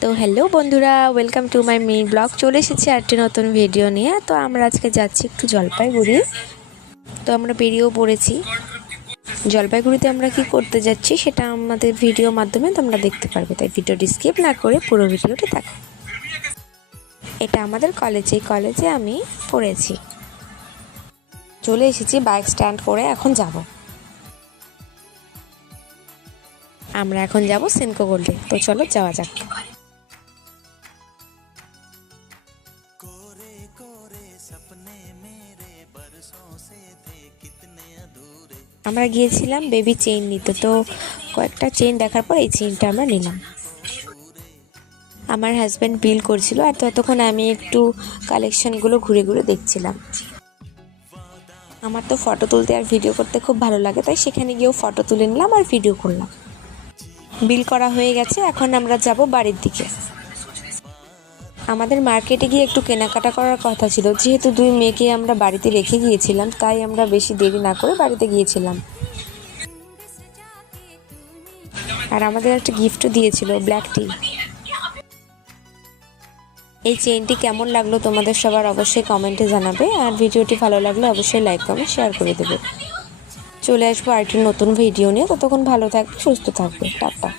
তো হ্যালো বন্ধুরা, welcome to my mini blog. চলে এসেছি আরেকটি নতুন ভিডিও নিয়ে। তো আমরা আজকে যাচ্ছি একটু জলপাইগুড়ি। তো আমরা বেরিয়েও পড়েছি। জলপাইগুড়িতে আমরা কি করতে যাচ্ছি সেটা আমাদের ভিডিও মাধ্যমে তোমরা দেখতে পারবে, তাই ভিডিওটি স্কিপ না করে পুরো ভিডিওটি দেখো। এটা আমাদের কলেজে আমি পড়েছি। চলে এসেছি বাইক স্ট্যান্ড করে, এখন যাব। আমরা এখন যাব সেনকো গোল্ডে। তো চলো যাওয়া যাক। আমরা গিয়েছিলাম বেবি চেইন নিতে। তো কয়েকটা চেইন দেখার পর এই চেইনটা আমরা নিলাম। আমার হাজব্যান্ড বিল করছিল, আর ততক্ষণ আমি একটু কালেকশনগুলো ঘুরে ঘুরে দেখছিলাম। আমার তো ফটো তুলতে আর ভিডিও করতে খুব ভালো লাগে, তাই সেখানে গিয়েও ফটো তুলে নিলাম আর ভিডিও করলাম। বিল করা হয়ে গেছে, এখন আমরা যাব বাড়ির দিকে। আমাদের মার্কেটে গিয়ে একটু কেনাকাটা করার কথা ছিল, যেহেতু দুই মেয়েকে আমরা বাড়িতে রেখে গিয়েছিলাম, তাই আমরা বেশি দেরি না করে বাড়িতে গিয়েছিলাম। আর আমাদের একটা গিফটও দিয়েছিল, ব্ল্যাক টি। এই চেইনটি কেমন লাগলো তোমাদের সবার অবশ্যই কমেন্টে জানাবে, আর ভিডিওটি ভালো লাগলে অবশ্যই লাইক কমেন্ট শেয়ার করে দেবে। চলে আসবো আরেকটি নতুন ভিডিও নিয়ে। ততক্ষণ ভালো থাকবে, সুস্থ থাকবে। টাটা।